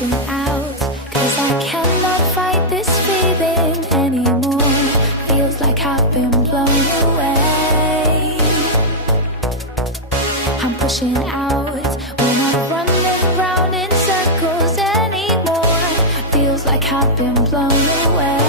pushing out, 'cause I cannot fight this feeling anymore. Feels like I've been blown away. I'm pushing out, we're not running round in circles anymore. Feels like I've been blown away.